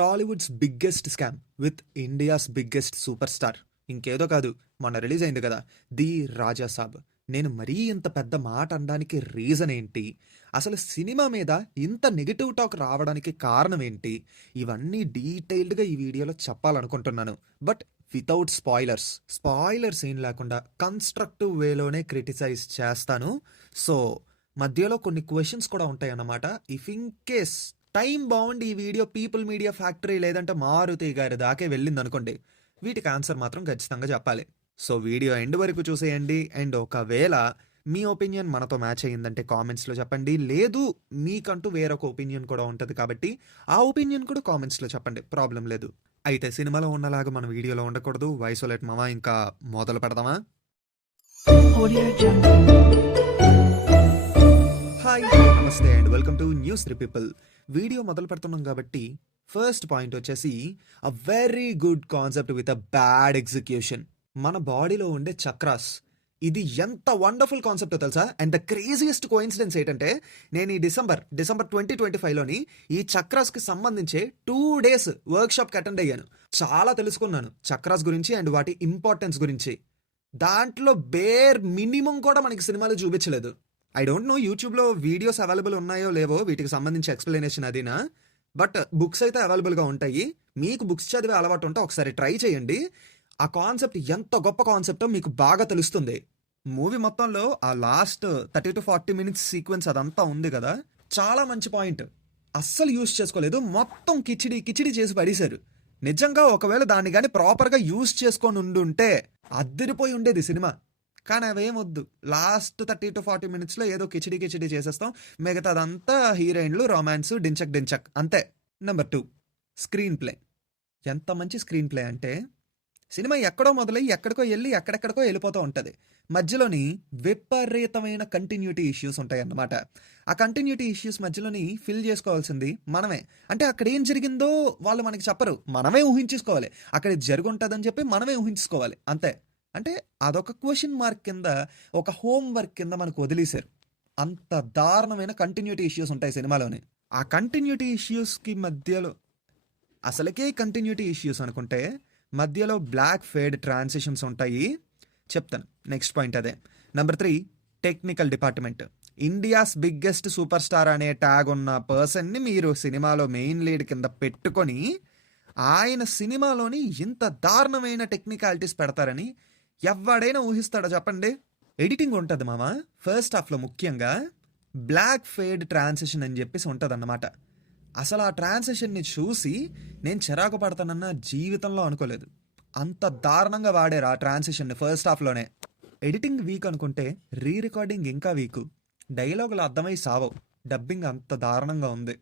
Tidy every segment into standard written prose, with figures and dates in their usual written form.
Tollywood's biggest scam with India's biggest super star. ఇంకేదో కాదు, మొన్న రిలీజ్ అయింది కదా, ది రాజా సాబ్. నేను మరీ ఇంత పెద్ద మాట అనడానికి రీజన్ ఏంటి, అసలు సినిమా మీద ఇంత నెగిటివ్ టాక్ రావడానికి కారణం ఏంటి, ఇవన్నీ డీటెయిల్డ్గా ఈ వీడియోలో చెప్పాలనుకుంటున్నాను. బట్ వితౌట్ స్పాయిలర్స్ ఏం లేకుండా కన్స్ట్రక్టివ్ వేలోనే క్రిటిసైజ్ చేస్తాను. సో మధ్యలో కొన్ని క్వశ్చన్స్ కూడా ఉంటాయి అన్నమాట. ఇఫ్ ఇన్ కేస్ టైం బాగుండి ఈ వీడియో పీపుల్ మీడియా ఫ్యాక్టరీ లేదంటే మారుతి గారి దాకే వెళ్ళింది అనుకోండి, వీటికి ఆన్సర్ మాత్రం ఖచ్చితంగా చెప్పాలి. సో వీడియో ఎండ్ వరకు చూసేయండి. అండ్ ఒకవేళ మీ ఒపీనియన్ మనతో మ్యాచ్ అయ్యిందంటే కామెంట్స్లో చెప్పండి. లేదు, మీకంటూ వేరొక ఒపీనియన్ కూడా ఉంటుంది కాబట్టి ఆ ఒపీనియన్ కూడా కామెంట్స్లో చెప్పండి, ప్రాబ్లం లేదు. అయితే సినిమాలో ఉన్నలాగా మన వీడియోలో ఉండకూడదు. వైసోలెట్ మామ, ఇంకా మొదలు పెడదామా? హాయ్, నమస్తే and welcome to news 3 people. Video మొదలు పెడుతున్నాం కాబట్టి ఫస్ట్ పాయింట్ వచ్చేసి a very good concept with a bad execution. మన బాడీలో ఉండే చక్రాస్, ఇది ఎంత వండర్ఫుల్ కాన్సెప్ట్ తెలుసా? అండ్ ద క్రేజియస్ట్ కోఇన్సిడెన్స్ ఏంటంటే, నేను ఈ డిసెంబర్ 2025లోని ఈ చక్రాస్కి సంబంధించి 2 days వర్క్షాప్కి అటెండ్ అయ్యాను. చాలా తెలుసుకున్నాను చక్రాస్ గురించి అండ్ వాటి ఇంపార్టెన్స్ గురించి. దాంట్లో బేర్ మినిమం కూడా మనకి సినిమాలో చూపించలేదు. ఐ డోంట్ నో యూట్యూబ్లో వీడియోస్ అవైలబుల్ ఉన్నాయో లేవో వీటికి సంబంధించి ఎక్స్ప్లెనేషన్ అదినా, బట్ బుక్స్ అయితే అవైలబుల్గా ఉంటాయి. మీకు బుక్స్ చదివే అలవాటు ఉంటే ఒకసారి ట్రై చేయండి. ఆ కాన్సెప్ట్ ఎంత గొప్ప కాన్సెప్టో మీకు బాగా తెలుస్తుంది. మూవీ మొత్తంలో ఆ లాస్ట్ 30 to 40 minutes సీక్వెన్స్ అదంతా ఉంది కదా, చాలా మంచి పాయింట్. అస్సలు యూజ్ చేసుకోలేదు, మొత్తం కిచిడి చేసి పడేశారు. నిజంగా ఒకవేళ దాన్ని కానీ ప్రాపర్గా యూజ్ చేసుకొని ఉండుంటే అద్దరిపోయి ఉండేది సినిమా. కానీ అవేమొద్దు, లాస్ట్ 30 to 40 minutesలో ఏదో కిచిడి చేసేస్తాం. మిగతా అదంతా హీరోయిన్లు, రొమాన్స్, డించక్ అంతే. Number 2, screen play. ఎంత మంచి స్క్రీన్ ప్లే అంటే, సినిమా ఎక్కడో మొదలై ఎక్కడికో వెళ్ళి ఎక్కడెక్కడికో వెళ్ళిపోతూ ఉంటుంది. మధ్యలోని విపరీతమైన కంటిన్యూటీ ఇష్యూస్ ఉంటాయి అన్నమాట. ఆ కంటిన్యూటీ ఇష్యూస్ మధ్యలోని ఫిల్ చేసుకోవాల్సింది మనమే. అంటే అక్కడ ఏం జరిగిందో వాళ్ళు మనకి చెప్పరు, మనమే ఊహించుకోవాలి. అక్కడ జరుగుంటుందని చెప్పి మనమే ఊహించుకోవాలి అంతే. అంటే అదొక క్వశ్చన్ మార్క్ కింద, ఒక హోంవర్క్ కింద మనకు వదిలేశారు. అంత దారుణమైన కంటిన్యూటీ ఇష్యూస్ ఉంటాయి సినిమాలోని. ఆ కంటిన్యూటీ ఇష్యూస్కి మధ్యలో, అసలుకే కంటిన్యూటీ ఇష్యూస్ అనుకుంటే మధ్యలో బ్లాక్ ఫేడ్ ట్రాన్సిషన్స్ ఉంటాయి. చెప్తాను, నెక్స్ట్ పాయింట్ అదే. Number 3, technical department. India's biggest super star అనే ట్యాగ్ ఉన్న పర్సన్ని మీరు సినిమాలో మెయిన్ లీడ్ కింద పెట్టుకొని ఆయన సినిమాలోని ఇంత దారుణమైన టెక్నికాలిటీస్ పెడతారని ఎవడైనా ఊహిస్తాడా చెప్పండి? ఎడిటింగ్ ఉంటుంది మామ, ఫస్ట్ హాఫ్లో ముఖ్యంగా బ్లాక్ ఫేడ్ ట్రాన్సిషన్ అని చెప్పేసి ఉంటుంది అన్నమాట. అసలు ఆ ట్రాన్సిషన్ని చూసి నేను చిరాకు పడతానన్న జీవితంలో అనుకోలేదు. అంత దారుణంగా వాడారు ఆ ట్రాన్సిషన్ని ఫస్ట్ హాఫ్లోనే. ఎడిటింగ్ వీక్ అనుకుంటే రికార్డింగ్ ఇంకా వీక్. డైలాగులు అర్థమై సావవు, డబ్బింగ్ అంత దారుణంగా ఉంది.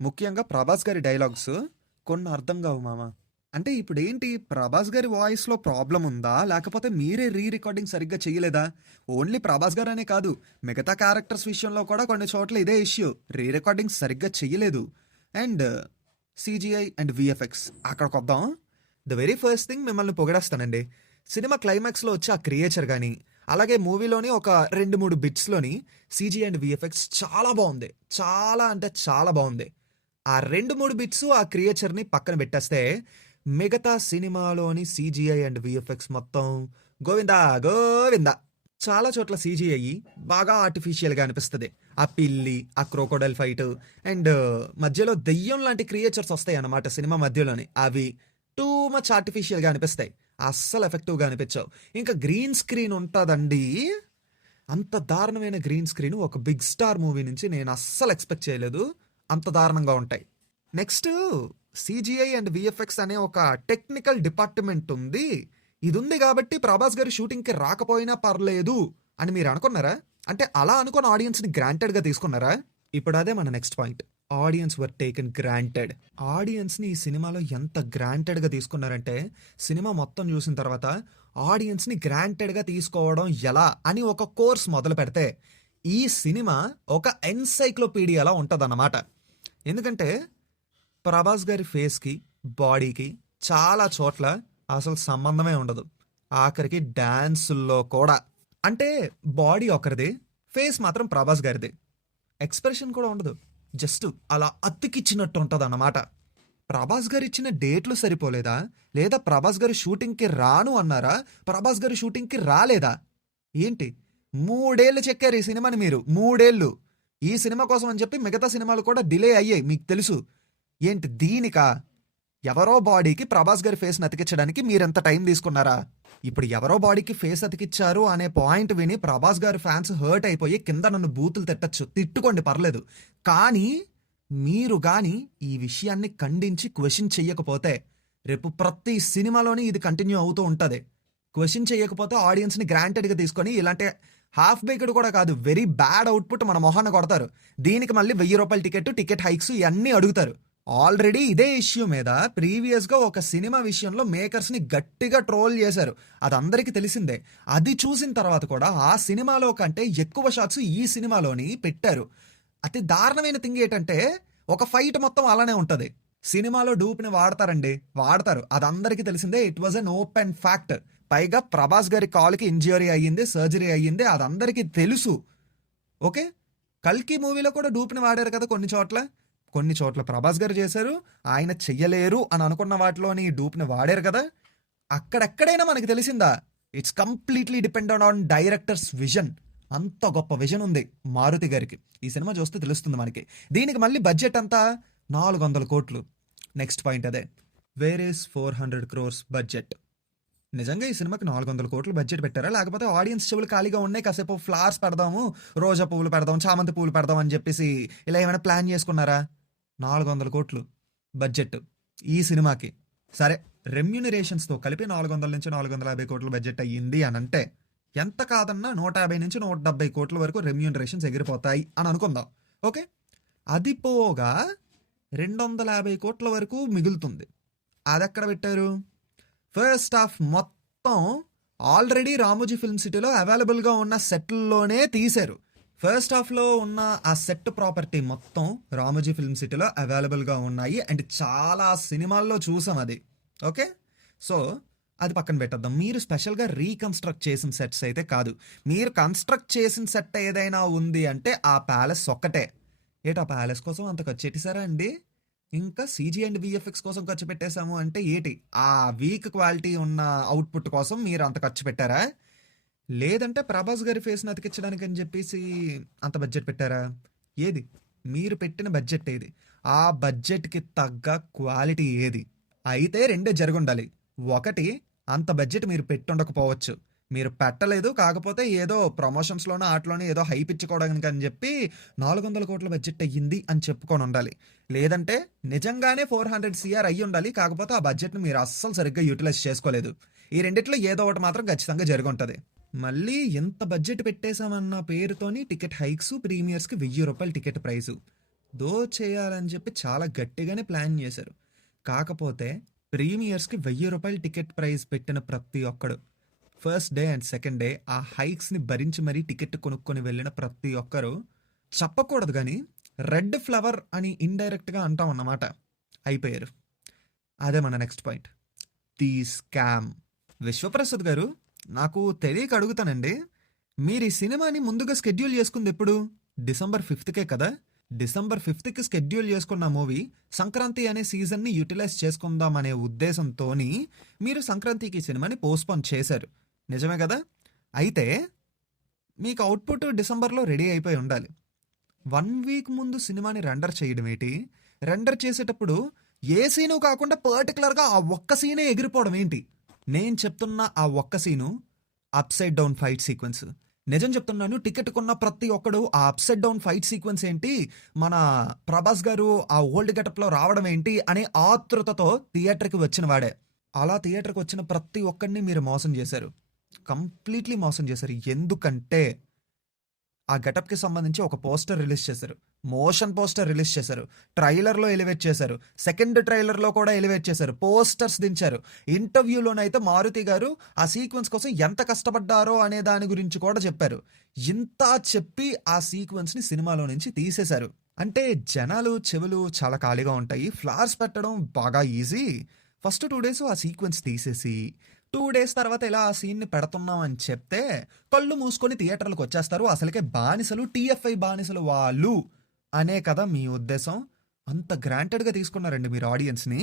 ముఖ్యంగా ప్రభాస్ గారి డైలాగ్స్ కొన్ని అర్థం కావు మామ. అంటే ఇప్పుడు ఏంటి, ప్రభాస్ గారి వాయిస్లో ప్రాబ్లం ఉందా, లేకపోతే మీరే రికార్డింగ్ సరిగ్గా చేయలేదా? ఓన్లీ ప్రభాస్ గారు అనే కాదు, మిగతా క్యారెక్టర్స్ విషయంలో కూడా కొన్ని చోట్ల ఇదే ఇష్యూ, రికార్డింగ్ సరిగ్గా చేయలేదు. అండ్ CGI అండ్ VFX, అక్కడికి వద్దాం. ద వెరీ ఫస్ట్ థింగ్, మిమ్మల్ని పొగడేస్తానండి. సినిమా క్లైమాక్స్లో వచ్చి ఆ క్రియేచర్ కానీ, అలాగే మూవీలోని ఒక 2-3 బిట్స్లోని CGI అండ్ VFX చాలా బాగుంది. చాలా అంటే చాలా బాగుంది. ఆ 2-3 బిట్స్ ఆ క్రియేచర్ని పక్కన పెట్టేస్తే మిగతా సినిమాలోని CGI అండ్ VFX మొత్తం గోవిందా. చాలా చోట్ల CGI బాగా ఆర్టిఫిషియల్గా అనిపిస్తుంది. ఆ పిల్లి, ఆ క్రోకోడైల్ ఫైట్ అండ్ మధ్యలో దెయ్యం లాంటి క్రియేచర్స్ వస్తాయి అన్నమాట సినిమా మధ్యలోని. అవి టూ మచ్ ఆర్టిఫిషియల్గా అనిపిస్తాయి, అస్సలు ఎఫెక్టివ్గా అనిపించవు. ఇంకా గ్రీన్ స్క్రీన్ ఉంటుందండి, అంత దారుణమైన గ్రీన్ స్క్రీన్ ఒక బిగ్ స్టార్ మూవీ నుంచి నేను అస్సలు ఎక్స్పెక్ట్ చేయలేదు. అంత దారుణంగా ఉంటాయి. నెక్స్ట్, CGI అండ్ VFX అనే ఒక టెక్నికల్ డిపార్ట్మెంట్ ఉంది. ఇది ఉంది కాబట్టి ప్రభాస్ గారి షూటింగ్కి రాకపోయినా పర్లేదు అని మీరు అనుకున్నారా? అంటే అలా అనుకున్న ఆడియన్స్ని గ్రాంటెడ్గా తీసుకున్నారా? ఇప్పుడు అదే మన నెక్స్ట్ పాయింట్. ఆడియన్స్ వర్ టేకెన్ గ్రాంటెడ్. ఆడియన్స్ని ఈ సినిమాలో ఎంత గ్రాంటెడ్గా తీసుకున్నారంటే, సినిమా మొత్తం చూసిన తర్వాత ఆడియన్స్ని గ్రాంటెడ్గా తీసుకోవడం ఎలా అని ఒక కోర్స్ మొదలు పెడితే ఈ సినిమా ఒక ఎన్సైక్లోపీడియాలా ఉంటుందన్నమాట. ఎందుకంటే ప్రభాస్ గారి ఫేస్కి, బాడీకి చాలా చోట్ల అసలు సంబంధమే ఉండదు. ఆఖరికి డ్యాన్సుల్లో కూడా. అంటే బాడీ ఒకరిది, ఫేస్ మాత్రం ప్రభాస్ గారిది. ఎక్స్ప్రెషన్ కూడా ఉండదు, జస్ట్ అలా అతికిచ్చినట్టు ఉంటుంది అన్నమాట. ప్రభాస్ గారు ఇచ్చిన డేట్లు సరిపోలేదా? లేదా ప్రభాస్ గారు షూటింగ్‌కి రాను అన్నారా? ప్రభాస్ గారు షూటింగ్‌కి రాలేదా? ఏంటి? 3 ఏళ్ళు చెక్కారు ఈ సినిమాని మీరు. 3 ఏళ్ళు. ఈ సినిమా కోసం అని చెప్పి మిగతా సినిమాలు కూడా డిలే అయ్యాయి మీకు తెలుసు. ఏంటి దీనికా? ఎవరో బాడీకి ప్రభాస్ గారి ఫేస్‌ని అతికించడానికి మీరెంత టైం తీసుకున్నారా? ఇప్పుడు ఎవరో బాడీకి ఫేస్ అతికిచ్చారు అనే పాయింట్ విని ప్రభాస్ గారి ఫ్యాన్స్ హర్ట్ అయిపోయి కింద నన్ను బూతులు తిట్టొచ్చు. తిట్టుకోండి పర్లేదు. కానీ మీరు గాని ఈ విషయాన్ని ఖండించి క్వెషన్ చెయ్యకపోతే రేపు ప్రతి సినిమాలోని ఇది కంటిన్యూ అవుతూ ఉంటది. క్వెషన్ చెయ్యకపోతే ఆడియన్స్‌ని గ్రాంటెడ్‌గా తీసుకొని ఇలాంటి హాఫ్ బేక్డ్ కూడా కాదు వెరీ బ్యాడ్ అవుట్‌పుట్ మన మొహాన కొడతారు. దీనికి మళ్ళీ రూ. 1000 టికెట్ హైక్స్ ఇయన్నీ అడుగుతారు. ఆల్రెడీ ఇదే ఇష్యూ మీద ప్రీవియస్‌గా ఒక సినిమా విషయంలో మేకర్స్‌ని గట్టిగా ట్రోల్ చేశారు. అది అందరికీ తెలిసిందే. అది చూసిన తర్వాత కూడా ఆ సినిమాలో కంటే ఎక్కువ షాట్స్ ఈ సినిమాలోని పెట్టారు. అతి దారుణమైన థింగ్ ఏంటంటే ఒక ఫైట్ మొత్తం అలానే ఉంటది. సినిమాలో డూప్‌ని వాడతారండి. వాడతారు. అది అందరికీ తెలిసిందే. It was an open fact. పైగా ప్రభాస్ గారి కాలుకి ఇంజ్యూరీ అయ్యింది, సర్జరీ అయ్యింది. అది అందరికీ తెలుసు. ఓకే. కల్కి మూవీలో కూడా డూప్‌ని వాడారు కదా కొన్ని చోట్ల. కొన్ని చోట్ల ప్రభాస్ గారు చేశారు. ఆయన చెయ్యలేరు అని అనుకున్న వాటిలోని డూప్‌ని వాడారు కదా! అక్కడెక్కడైనా మనకు తెలిసిందా? It's completely dependent on directors vision. అంత గొప్ప విజన్ ఉంది మారుతి గారికి. ఈ సినిమా చూస్తే తెలుస్తుంది మనకి. దీనికి మళ్ళీ బడ్జెట్ అంతా 400 కోట్లు. నెక్స్ట్ పాయింట్ అదే. Where is 400 crores budget? నిజంగా ఈ సినిమాకి 400 కోట్లు బడ్జెట్ పెట్టారా? లేకపోతే ఆడియన్స్ చెవులు ఖాళీగా ఉన్నాయి కాసేపు ఫ్లవర్స్ పెడదాము, రోజా పువ్వులు పెడదాం, చామంతి పువ్వులు పెడదాం అని చెప్పేసి ఇలా ఏమైనా ప్లాన్ చేసుకున్నారా? 400 కోట్లు బడ్జెట్ ఈ సినిమాకి. సరే రెమ్యూనరేషన్స్తో కలిపి 400 నుంచి 450 కోట్ల బడ్జెట్ అయ్యింది అని అంటే ఎంత కాదన్నా 150 నుంచి 170 కోట్ల వరకు రెమ్యూనరేషన్స్ ఎగిరిపోతాయి అని అనుకుందాం. ఓకే. అది పోగా 250 కోట్ల వరకు మిగులుతుంది. అది ఎక్కడ పెట్టారు? ఫస్ట్ హాఫ్ మొత్తం ఆల్రెడీ రామోజీ ఫిల్మ్ సిటీలో అవైలబుల్గా ఉన్న సెట్లలోనే తీశారు. ఫస్ట్ హాఫ్లో ఉన్న ఆ సెట్ ప్రాపర్టీ మొత్తం రామోజీ ఫిల్మ్ సిటీలో అవైలబుల్గా ఉన్నాయి అండ్ చాలా సినిమాల్లో చూసాం అది. ఓకే. సో అది పక్కన పెట్టేద్దాం. మీరు స్పెషల్గా రీకన్స్ట్రక్ట్ చేసిన సెట్స్ అయితే కాదు. మీరు కన్స్ట్రక్ట్ చేసిన సెట్ ఏదైనా ఉంది అంటే ఆ ప్యాలెస్ ఒక్కటే. ఆ ప్యాలెస్ కోసం అంత ఖర్చు పెట్టేశారా అండి? ఇంకా సీజీ అండ్ విఎఫ్ఎక్స్ కోసం ఖర్చు పెట్టేశాము అంటే ఏటి? ఆ వీక్ క్వాలిటీ ఉన్న అవుట్పుట్ కోసం మీరు అంత ఖర్చు పెట్టారా? లేదంటే ప్రభాస్ గారి ఫేస్‌ని అతికించడానికి అని చెప్పేసి అంత బడ్జెట్ పెట్టారా? ఏది? మీరు పెట్టిన బడ్జెట్ ఏది? ఆ బడ్జెట్‌కి తగ్గ క్వాలిటీ ఏది? అయితే రెండే జరుగుండాలి. ఒకటి అంత బడ్జెట్ మీరు పెట్టుండకపోవచ్చు. మీరు పెట్టలేదు. కాకపోతే ఏదో ప్రమోషన్స్‌లోనో ఆటిలోనో ఏదో హైప్ ఇచ్చుకోవడానికి అని చెప్పి 400 కోట్ల బడ్జెట్ అయ్యింది అని చెప్పుకొని ఉండాలి. లేదంటే నిజంగానే 400 సీఆర్ అయ్యి ఉండాలి. కాకపోతే ఆ బడ్జెట్‌ని మీరు అస్సలు సరిగ్గా యూటిలైజ్ చేసుకోలేదు. ఈ రెండిట్లో ఏదో ఒకటి మాత్రం ఖచ్చితంగా జరుగుంటది. మళ్ళీ ఎంత బడ్జెట్ పెట్టేశామన్న పేరుతోని టికెట్ హైక్స్, ప్రీమియర్స్‌కి రూ. 1000 టికెట్ ప్రైజు. చేయాలని చెప్పి చాలా గట్టిగానే ప్లాన్ చేశారు. కాకపోతే ప్రీమియర్స్‌కి రూ. 1000 టికెట్ ప్రైస్ పెట్టిన ప్రతి ఒక్కడు first day and second day ఆ హైక్స్‌ని భరించి మరీ టికెట్ కొనుక్కొని వెళ్ళిన ప్రతి ఒక్కరు చెప్పకూడదు గానీ రెడ్ ఫ్లవర్ అని ఇండైరెక్ట్‌గా అంటాం అన్నమాట. అయిపోయారు. అదే మన next point. The scam. Vishwaprasad గారు నాకు తెలియక అడుగుతానండి. మీరు ఈ సినిమాని ముందుగా స్కెడ్యూల్ చేసుకుంది ఎప్పుడు? డిసెంబర్ 5కే కదా? డిసెంబర్ 5కి స్కెడ్యూల్ చేసుకున్న మూవీ సంక్రాంతి అనే సీజన్ని యూటిలైజ్ చేసుకుందాం అనే ఉద్దేశంతోని మీరు సంక్రాంతికి ఈ సినిమాని పోస్ట్పోన్ చేశారు. నిజమే కదా? అయితే మీకు అవుట్పుట్ డిసెంబర్లో రెడీ అయిపోయి ఉండాలి. 1 వీక్ ముందు సినిమాని రెండర్ చేయడం ఏంటి? రెండర్ చేసేటప్పుడు ఏ సీను కాకుండా పర్టికులర్గా ఆ ఒక్క సీనే ఎగిరిపోవడం ఏంటి? నేను చెప్తున్న ఆ ఒక్క scene upside down fight sequence. నిజం చెప్తున్నాను. టికెట్ కొన్న ప్రతి ఒక్కడు ఆ అప్సైడ్ డౌన్ ఫైట్ సీక్వెన్స్ ఏంటి, మన ప్రభాస్ గారు ఆ ఓల్డ్ గెటప్లో రావడం ఏంటి అనే ఆతృతతో థియేటర్కి వచ్చిన వాడే. అలా థియేటర్కి వచ్చిన ప్రతి ఒక్కడిని మీరు మోసం చేశారు. కంప్లీట్లీ మోసం చేశారు. ఎందుకంటే ఆ గెటప్కి సంబంధించి ఒక పోస్టర్ రిలీజ్ చేశారు, మోషన్ పోస్టర్ రిలీజ్ చేశారు, ట్రైలర్లో ఎలివేట్ చేశారు, సెకండ్ ట్రైలర్లో కూడా ఎలివేట్ చేశారు, పోస్టర్స్ దించారు. ఇంటర్వ్యూలోనైతే మారుతి గారు ఆ సీక్వెన్స్ కోసం ఎంత కష్టపడ్డారో అనే దాని గురించి కూడా చెప్పారు. ఇంత చెప్పి ఆ సీక్వెన్స్ని సినిమాలో నుంచి తీసేశారు. అంటే జనాలు చెవులు చాలా ఖాళీగా ఉంటాయి. ఫ్లవర్స్ పెట్టడం బాగా ఈజీ. ఫస్ట్ 2 days ఆ సీక్వెన్స్ తీసేసి 2 days తర్వాత ఇలా ఆ సీన్ని పెడుతున్నాం అని చెప్తే కళ్ళు మూసుకొని థియేటర్లకు వచ్చేస్తారు. అసలుకే బానిసలు, టీఎఫ్ఐ బానిసలు వాళ్ళు అనే కదా మీ ఉద్దేశం. అంత గ్రాంటెడ్‌గా తీసుకున్నారండి మీరు ఆడియన్స్‌ని.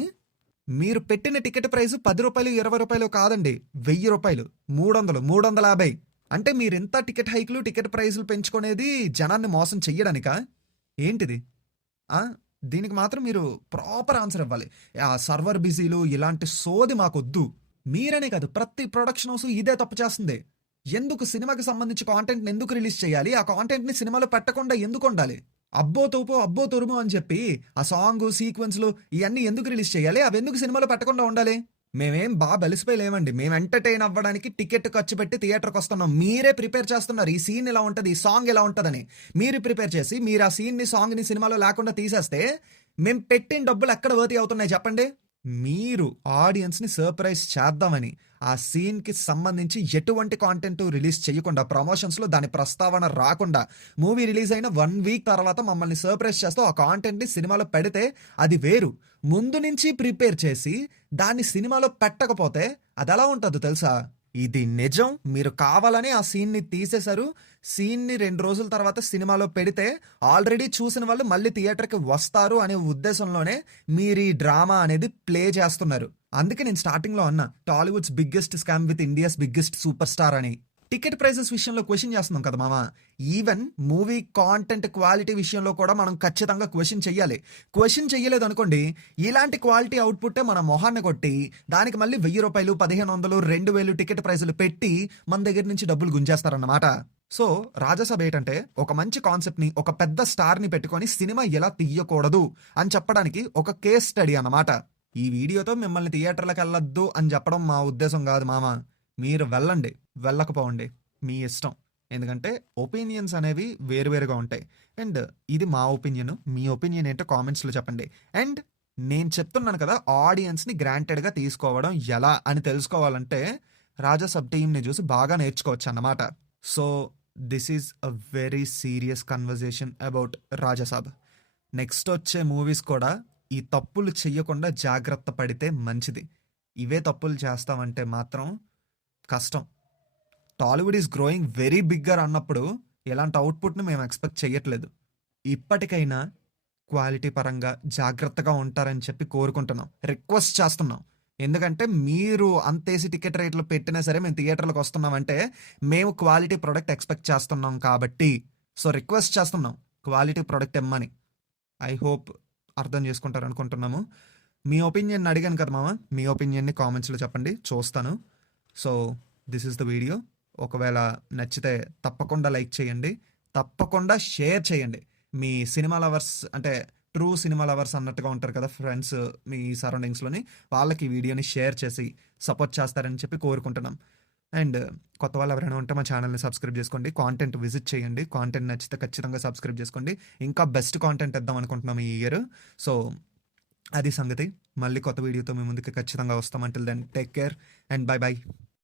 మీరు పెట్టిన టికెట్ ప్రైస్ రూ. 10, రూ. 20 కాదండి. రూ. 1000, 300, 350 అంటే మీరింత టికెట్ హైక్‌లు, టికెట్ ప్రైస్‌లు పెంచుకునేది జనాన్ని మోసం చెయ్యడానికా? ఏంటిది? ఆ! దీనికి మాత్రం మీరు ప్రాపర్ ఆన్సర్ ఇవ్వాలి. సర్వర్ బిజీలు ఇలాంటి సోది మాకొద్దు. మీరనే కాదు ప్రతి ప్రొడక్షన్ హౌస్ ఇదే తప్పు చేస్తుంది. ఎందుకు సినిమాకి సంబంధించి కాంటెంట్‌ని ఎందుకు రిలీజ్ చేయాలి? ఆ కాంటెంట్‌ని సినిమాలో పెట్టకుండా ఎందుకుండాలి? అబ్బో తోపు, అబ్బో తొరుము అని చెప్పి ఆ సాంగు, సీక్వెన్స్‌లు ఇయన్నీ ఎందుకు రిలీజ్ చేయాలి? అవెందుకు సినిమాలో పెట్టకుండా ఉండాలి? మేమేం బలిసిపోయి లేమండి. మేము ఎంటర్‌టైన్ అవ్వడానికి టికెట్ ఖర్చు పెట్టి థియేటర్‌కొస్తున్నాం. మీరే ప్రిపేర్ చేస్తున్నారు. ఈ సీన్ ఇలా ఉంటది, ఈ సాంగ్ ఇలా ఉంటదని. మీరు ప్రిపేర్ చేసి మీరు ఆ సీన్‌ని, సాంగ్‌ని సినిమాలో లేకుండా తీసేస్తే మేము పెట్టిన డబ్బులు ఎక్కడ వర్తీ అవుతున్నాయి చెప్పండి? మీరు ఆడియన్స్‌ని సర్ప్రైజ్ చేద్దామని ఆ సీన్‌కి సంబంధించి ఎటువంటి కాంటెంట్ రిలీజ్ చేయకుండా ప్రమోషన్స్‌లో దాని ప్రస్తావన రాకుండా మూవీ రిలీజ్ అయిన 1 వీక్ తర్వాత మమ్మల్ని సర్ప్రైజ్ చేస్తూ ఆ కాంటెంట్‌ని సినిమాలో పెడితే అది వేరు. ముందు నుంచి ప్రిపేర్ చేసి దాన్ని సినిమాలో పెట్టకపోతే అదెలా ఉంటదో తెలుసా? ఇది నిజం. మీరు కావాలని ఆ సీన్‌ని తీసేశారు. సీన్‌ని 2 రోజుల తర్వాత సినిమాలో పెడితే ఆల్రెడీ చూసిన వాళ్ళు మళ్ళీ థియేటర్‌కి వస్తారు అనే ఉద్దేశంలోనే మీరీ డ్రామా అనేది ప్లే చేస్తున్నారు. అందుకే నేను స్టార్టింగ్‌లో అన్నా Tollywood's biggest scam with India's biggest super star అని. టికెట్ ప్రైసెస్ విషయంలో క్వెషన్ చేస్తున్నాం కదా మామ. ఈవెన్ మూవీ కాంటెంట్ క్వాలిటీ విషయంలో కూడా మనం ఖచ్చితంగా క్వెషన్ చెయ్యాలి. క్వెషన్ చెయ్యలేదు అనుకోండి, ఇలాంటి క్వాలిటీ అవుట్‌పుట్టే మన మొహాన్ని కొట్టి దానికి మళ్ళీ రూ. 1000, 1500, 2000 టికెట్ ప్రైసులు పెట్టి మన దగ్గర నుంచి డబ్బులు గుంజేస్తారన్నమాట. సో, రాజాసాబ్ ఏంటంటే ఒక మంచి కాన్సెప్ట్‌ని, ఒక పెద్ద స్టార్‌ని పెట్టుకొని సినిమా ఎలా తీయకూడదు అని చెప్పడానికి ఒక కేస్ స్టడీ అన్నమాట. ఈ వీడియోతో మిమ్మల్ని థియేటర్‌లకెళ్ళొద్దు అని చెప్పడం మా ఉద్దేశం కాదు మామ. మీరు వెళ్ళండి, వెళ్ళకపోండి మీ ఇష్టం. ఎందుకంటే ఒపీనియన్స్ అనేవి వేరువేరుగా ఉంటాయి. అండ్ ఇది మా ఒపీనియన్. మీ ఒపీనియన్ ఏంటో కామెంట్స్‌లో చెప్పండి. అండ్ నేను చెప్తున్నాను కదా ఆడియన్స్‌ని గ్రాంటెడ్‌గా తీసుకోవడం ఎలా అని తెలుసుకోవాలంటే రాజా సబ్ టీమ్‌ని చూసి బాగా నేర్చుకోవచ్చన్నమాట. So, this is a very serious conversation about Rajasaab. Next వచ్చే మూవీస్ కూడా ఈ తప్పులు చెయ్యకుండా జాగ్రత్త పడితే మంచిది. ఇవే తప్పులు చేస్తామంటే మాత్రం కష్టం. Tollywood is growing very bigger అన్నప్పుడు ఇలాంటి అవుట్పుట్‌ని మేము ఎక్స్‌పెక్ట్ చెయ్యట్లేదు. ఇప్పటికైనా క్వాలిటీ పరంగా జాగ్రత్తగా ఉంటారని చెప్పి కోరుకుంటున్నాం. రిక్వెస్ట్ చేస్తున్నాం. ఎందుకంటే మీరు అంతేసి టికెట్ రేట్లు పెట్టినా సరే మేము థియేటర్‌లకి వస్తున్నామంటే మేము క్వాలిటీ ప్రొడక్ట్ ఎక్స్‌పెక్ట్ చేస్తున్నాం కాబట్టి. సో, రిక్వెస్ట్ చేస్తున్నాం క్వాలిటీ ప్రొడక్ట్ ఇమ్మని. ఐ హోప్ అర్థం చేసుకుంటారనుకుంటున్నాము. మీ ఒపీనియన్ అడిగాను కదా మామ. మీ ఒపీనియన్‌ని కామెంట్స్‌లో చెప్పండి చూస్తాను. So, this is the video. ఒకవేళ నచ్చితే తప్పకుండా లైక్ చేయండి. తప్పకుండా షేర్ చేయండి. మీ సినిమా లవర్స్ అంటే ట్రూ సినిమా లవర్స్ అన్నట్టుగా ఉంటారు కదా ఫ్రెండ్స్ మీ సరౌండింగ్స్‌లోని. వాళ్ళకి ఈ వీడియోని షేర్ చేసి సపోర్ట్ చేస్తారని చెప్పి కోరుకుంటున్నాం. అండ్ కొత్త వాళ్ళు ఎవరైనా ఉంటే మా ఛానల్‌ని సబ్స్క్రైబ్ చేసుకోండి. కాంటెంట్ విజిట్ చేయండి. కాంటెంట్ నచ్చితే ఖచ్చితంగా సబ్స్క్రైబ్ చేసుకోండి. ఇంకా బెస్ట్ కాంటెంట్ ఇద్దాం అనుకుంటున్నాం ఈ ఇయర్. సో, అది సంగతి. మళ్ళీ కొత్త వీడియోతో మీ ముందుకి ఖచ్చితంగా వస్తాం. Until then take care and bye by.